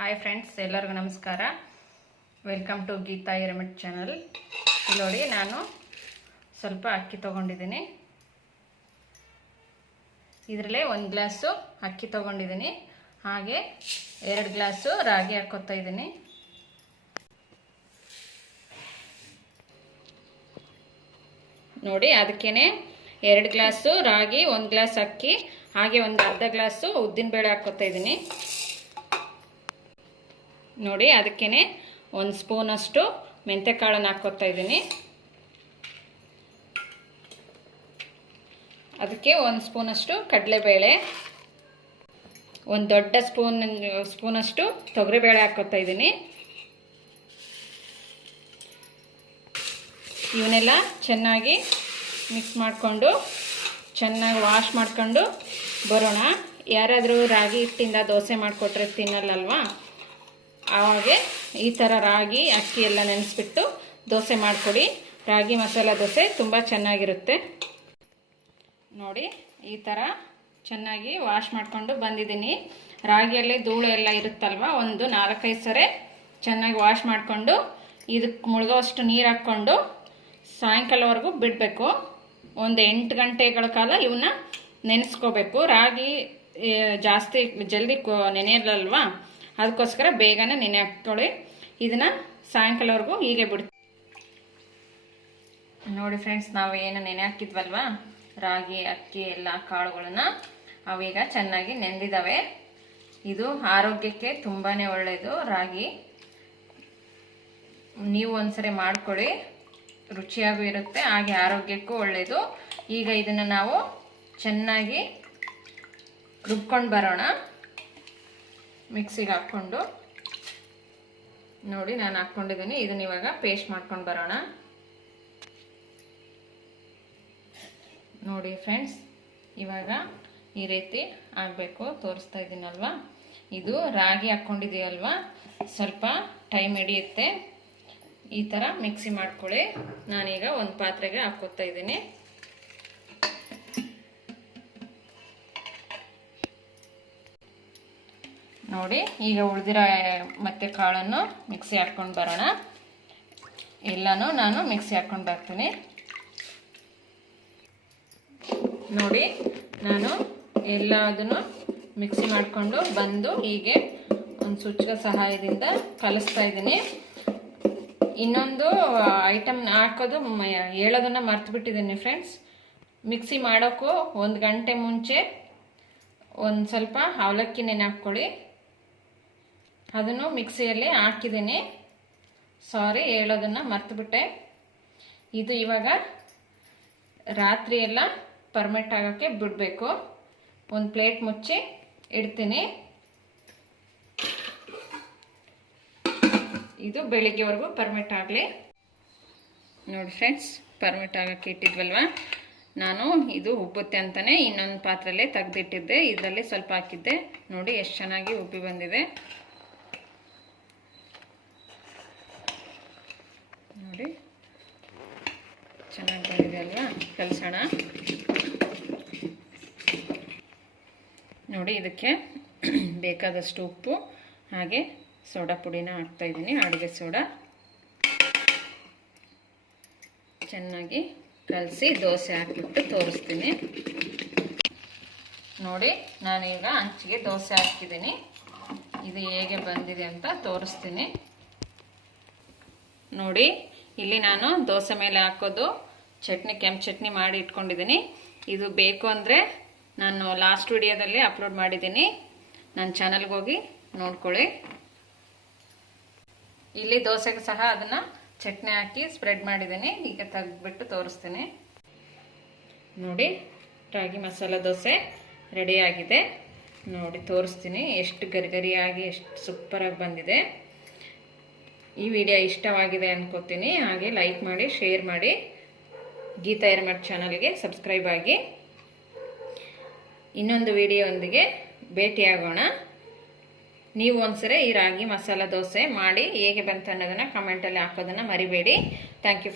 Hi friends ಎಲ್ಲರಿಗೂ ನಮಸ್ಕಾರ. Welcome to Geeta Hiremath channel ಇಲ್ಲಿ ನೋಡಿ ನಾನು ಸ್ವಲ್ಪ ಅಕ್ಕಿ ತೊಗೊಂಡಿದ್ದೀನಿ. ಇದರಲ್ಲೇ ಒಂದು ಗ್ಲಾಸು ಅಕ್ಕಿ ತೊಗೊಂಡಿದ್ದೀನಿ. ಹಾಗೆ ಎರಡು ಗ್ಲಾಸು ರಾಗಿ ಹಾಕೋತಾ ಇದ್ದೀನಿ. ನೋಡಿ ಅದಕ್ಕೇ ಎರಡು ಗ್ಲಾಸು ರಾಗಿ, ಒಂದು ಗ್ಲಾಸ್ ಅಕ್ಕಿ, ಹಾಗೆ ಒಂದು ಅರ್ಧ ಗ್ಲಾಸು ಉದ್ದಿನಬೇಳೆ ಹಾಕ್ಕೊತಾ ಇದ್ದೀನಿ. ನೋಡಿ, ಅದಕ್ಕೇನೆ ಒಂದು ಸ್ಪೂನಷ್ಟು ಮೆಂತ್ಯಕಾಳನ್ನು ಹಾಕ್ಕೊತಾ ಇದ್ದೀನಿ. ಅದಕ್ಕೆ ಒಂದು ಸ್ಪೂನಷ್ಟು ಕಡಲೆಬೇಳೆ. ಒಂದು ದೊಡ್ಡ ಸ್ಪೂನ್ ಸ್ಪೂನಷ್ಟು ತೊಗರಿಬೇಳೆ ಹಾಕ್ಕೊತಾ ಇದ್ದೀನಿ. ಇವನ್ನೆಲ್ಲ ಚೆನ್ನಾಗಿ ಮಿಕ್ಸ್ ಮಾಡಿಕೊಂಡು, ಚೆನ್ನಾಗಿ ವಾಶ್ ಮಾಡಿಕೊಂಡು ಬರೋಣ. ಯಾರಾದರೂ ರಾಗಿ ಹಿಟ್ಟಿಂದ ದೋಸೆ ಮಾಡಿಕೊಟ್ರೆ ತಿನ್ನಲ್ಲಲ್ವಾ? ಆವಾಗೆ ಈ ಥರ ರಾಗಿ, ಅಕ್ಕಿ ಎಲ್ಲ ನೆನೆಸ್ಬಿಟ್ಟು ದೋಸೆ ಮಾಡಿಕೊಡಿ. ರಾಗಿ ಮಸಾಲ ದೋಸೆ ತುಂಬ ಚೆನ್ನಾಗಿರುತ್ತೆ. ನೋಡಿ, ಈ ಥರ ಚೆನ್ನಾಗಿ ವಾಶ್ ಮಾಡಿಕೊಂಡು ಬಂದಿದ್ದೀನಿ. ರಾಗಿಯಲ್ಲಿ ಧೂಳು ಎಲ್ಲ ಇರುತ್ತಲ್ವ, ಒಂದು ನಾಲ್ಕೈದು ಸರಿ ಚೆನ್ನಾಗಿ ವಾಶ್ ಮಾಡಿಕೊಂಡು ಇದಕ್ಕೆ ಮುಳುಗೋಷ್ಟು ನೀರು ಹಾಕ್ಕೊಂಡು ಸಾಯಂಕಾಲವರೆಗೂ ಬಿಡಬೇಕು. ಒಂದು ಎಂಟು ಗಂಟೆಗಳ ಕಾಲ ಇವನ್ನ ನೆನೆಸ್ಕೋಬೇಕು. ರಾಗಿ ಜಾಸ್ತಿ ಜಲ್ದಿ ನೆನೆಯಲ್ಲಲ್ವಾ ಅದಕ್ಕೋಸ್ಕರ ಬೇಗನೆ ನೆನೆ ಹಾಕ್ಕೊಳ್ಳಿ. ಇದನ್ನ ಸಾಯಂಕಾಲವರೆಗೂ ಹೀಗೆ ಬಿಡ್ ನೋಡಿ ಫ್ರೆಂಡ್ಸ್ ನಾವು ಏನು ನೆನೆ ಹಾಕಿದ್ವಲ್ವಾ? ರಾಗಿ, ಅಕ್ಕಿ, ಎಲ್ಲ ಕಾಳುಗಳನ್ನ ಅವೀಗ ಚೆನ್ನಾಗಿ ನೆಂದಿದ್ದಾವೆ ಇದು ಆರೋಗ್ಯಕ್ಕೆ ತುಂಬಾ ಒಳ್ಳೆಯದು ರಾಗಿ, ನೀವು ಒಂದ್ಸರಿ ಮಾಡ್ಕೊಳ್ಳಿ. ರುಚಿಯಾಗೂ ಇರುತ್ತೆ, ಹಾಗೆ ಆರೋಗ್ಯಕ್ಕೂ ಒಳ್ಳೆಯದು ಈಗ ಇದನ್ನು ನಾವು ಚೆನ್ನಾಗಿ ರುಬ್ಕೊಂಡು ಬರೋಣ. ಮಿಕ್ಸಿಗೆ ಹಾಕ್ಕೊಂಡು ನೋಡಿ ನಾನು ಹಾಕ್ಕೊಂಡಿದ್ದೀನಿ. ಇದನ್ನ ಇವಾಗ ಪೇಸ್ಟ್ ಮಾಡ್ಕೊಂಡು ಬರೋಣ. ನೋಡಿ ಫ್ರೆಂಡ್ಸ್ ಇವಾಗ ಈ ರೀತಿ ಆಗಬೇಕು ತೋರಿಸ್ತಾ ಇದ್ದೀನಲ್ವಾ? ಇದು ರಾಗಿ ಹಾಕ್ಕೊಂಡಿದ್ದೀವಲ್ವಾ ಸ್ವಲ್ಪ ಟೈಮ್ ಹಿಡಿಯುತ್ತೆ. ಈ ಥರ ಮಿಕ್ಸಿ ಮಾಡ್ಕೊಳ್ಳಿ. ನಾನೀಗ ಒಂದು ಪಾತ್ರೆಗೆ ಹಾಕ್ಕೋತಾ ಇದ್ದೀನಿ. ನೋಡಿ, ಈಗ ಉಳಿದಿರೋ ಮತ್ತೆ ಕಾಳನ್ನು ಮಿಕ್ಸಿ ಹಾಕ್ಕೊಂಡು ಬರೋಣ. ಎಲ್ಲನೂ ನಾನು ಮಿಕ್ಸಿ ಹಾಕ್ಕೊಂಡು ಬರ್ತೀನಿ. ನೋಡಿ, ನಾನು ಎಲ್ಲದನ್ನು ಮಿಕ್ಸಿ ಮಾಡಿಕೊಂಡು ಬಂದು ಹೀಗೆ ಒಂದು ಸುಚ್ಚಿಗೆ ಸಹಾಯದಿಂದ ಕಲಿಸ್ತಾ ಇದ್ದೀನಿ. ಇನ್ನೊಂದು ಐಟಮ್ನ ಹಾಕೋದು ಹೇಳೋದನ್ನ ಮರ್ತು ಬಿಟ್ಟಿದ್ದೀನಿ ಫ್ರೆಂಡ್ಸ್ ಮಿಕ್ಸಿ ಮಾಡೋಕ್ಕೂ ಒಂದು ಗಂಟೆ ಮುಂಚೆ ಒಂದು ಸ್ವಲ್ಪ ಅವಲಕ್ಕಿ ನೆನೆ ಹಾಕ್ಕೊಳ್ಳಿ. ಅದನ್ನು ಮಿಕ್ಸಿಯಲ್ಲಿ ಹಾಕಿದ್ದೀನಿ. ಸಾರಿ ಹೇಳೋದನ್ನು ಮರ್ತುಬಿಟ್ಟೆ. ಇದು ಇವಾಗ ರಾತ್ರಿ ಎಲ್ಲ ಪರ್ಮೆಂಟ್ ಆಗೋಕ್ಕೆ ಬಿಡಬೇಕು. ಒಂದು ಪ್ಲೇಟ್ ಮುಚ್ಚಿ ಇಡ್ತೀನಿ. ಇದು ಬೆಳಿಗ್ಗೆವರೆಗೂ ಪರ್ಮಿಟ್ ಆಗಲಿ. ನೋಡಿ ಫ್ರೆಂಡ್ಸ್ ಪರ್ಮಿಟ್ ಆಗೋಕ್ಕೆ ಇಟ್ಟಿದ್ವಲ್ವ? ನಾನು ಇದು ಉಬ್ಬುತ್ತೆ ಅಂತಲೇ ಇನ್ನೊಂದು ಪಾತ್ರೆಯಲ್ಲೇ ತೆಗೆದಿಟ್ಟಿದ್ದೆ. ಇದರಲ್ಲಿ ಸ್ವಲ್ಪ ಹಾಕಿದ್ದೆ. ನೋಡಿ, ಎಷ್ಟು ಚೆನ್ನಾಗಿ ಉಬ್ಬಿ ಬಂದಿದೆ. ಚೆನ್ನಾಗಿ ಬಂದಿದೆ ಅಲ್ವಾ? ಕಲಸೋಣ. ನೋಡಿ, ಇದಕ್ಕೆ ಬೇಕಾದಷ್ಟು ಉಪ್ಪು, ಹಾಗೆ ಸೋಡಾ ಪುಡಿನ ಹಾಕ್ತಾ ಇದ್ದೀನಿ, ಅಡುಗೆ ಸೋಡಾ. ಚೆನ್ನಾಗಿ ಕಲಸಿ ದೋಸೆ ಹಾಕಿಬಿಟ್ಟು ತೋರಿಸ್ತೀನಿ. ನೋಡಿ, ನಾನೀಗ ಅಂಚಿಗೆ ದೋಸೆ ಹಾಕಿದ್ದೀನಿ. ಇದು ಹೇಗೆ ಬಂದಿದೆ ಅಂತ ತೋರಿಸ್ತೀನಿ. ನೋಡಿ ಇಲ್ಲಿ ನಾನು ದೋಸೆ ಮೇಲೆ ಹಾಕೋದು, ಚಟ್ನಿ, ಕೆಂಪು ಚಟ್ನಿ ಮಾಡಿ ಇಟ್ಕೊಂಡಿದ್ದೀನಿ. ಇದು ಬೇಕು ಅಂದರೆ ನಾನು ಲಾಸ್ಟ್ ವಿಡಿಯೋದಲ್ಲಿ ಅಪ್ಲೋಡ್ ಮಾಡಿದ್ದೀನಿ. ನನ್ನ ಚಾನಲ್ಗೆ ಹೋಗಿ ನೋಡ್ಕೊಳ್ಳಿ. ಇಲ್ಲಿ ದೋಸೆಗೆ ಸಹ ಅದನ್ನು ಚಟ್ನಿ ಹಾಕಿ ಸ್ಪ್ರೆಡ್ ಮಾಡಿದ್ದೀನಿ. ಈಗ ತೆಗೆದ್ಬಿಟ್ಟು ತೋರಿಸ್ತೀನಿ. ನೋಡಿ, ರಾಗಿ ಮಸಾಲ ದೋಸೆ ರೆಡಿಯಾಗಿದೆ ನೋಡಿ, ತೋರಿಸ್ತೀನಿ. ಎಷ್ಟು ಗರಿಗರಿಯಾಗಿ ಎಷ್ಟು ಸೂಪರಾಗಿ ಬಂದಿದೆ. ಈ ವಿಡಿಯೋ ಇಷ್ಟವಾಗಿದೆ ಅನ್ಕೋತೀನಿ. ಹಾಗೆ ಲೈಕ್ ಮಾಡಿ ಶೇರ್ ಮಾಡಿ. ಗೀತಾ ಎರಮಠ್ ಚಾನಲ್ಗೆ ಸಬ್ಸ್ಕ್ರೈಬ್ ಆಗಿ. ಇನ್ನೊಂದು ವಿಡಿಯೋದೊಂದಿಗೆ ಭೇಟಿಯಾಗೋಣ. ನೀವು ಒಂದ್ಸರಿ ಈ ರಾಗಿ ಮಸಾಲ ದೋಸೆ ಮಾಡಿ ಹೇಗೆ ಬಂತು ಅನ್ನೋದನ್ನು ಕಮೆಂಟಲ್ಲಿ ಹಾಕೋದನ್ನು ಮರಿಬೇಡಿ. Thank you